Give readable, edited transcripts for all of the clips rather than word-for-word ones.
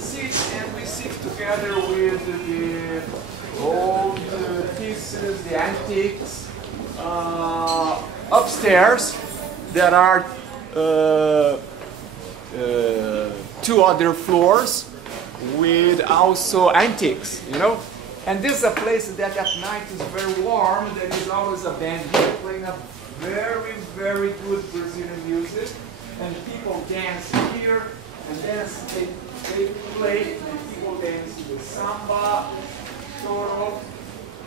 sit and we sit together with the old pieces, the antiques. Upstairs there are two other floors with also antiques, you know. And this is a place that at night is very warm. There is always a band here playing a very, very good Brazilian music. And people dance here, and then they play, and people dance the samba, choro,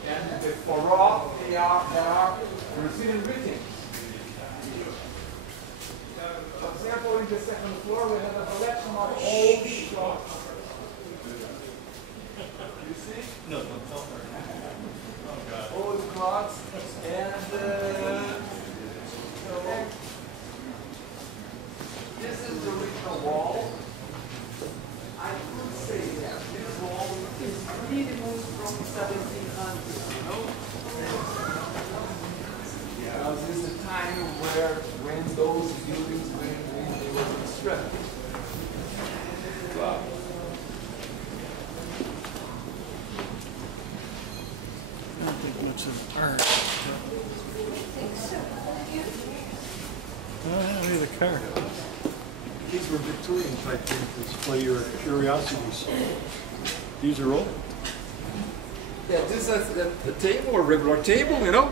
and the forró. There are Brazilian rhythms. For example, in the second floor we have a collection of old clocks. You see? No, don't tell her. Oh, God. Old clocks, and so this is the original wall. I could say that this wall is really moved from 1700s, you know? Because this is a time when those buildings when they were constructed. Wow. I don't think much of art. Oh, look at the car. These were Victorian type things to display your curiosities. These are old. Yeah, this is a table, a regular table, you know?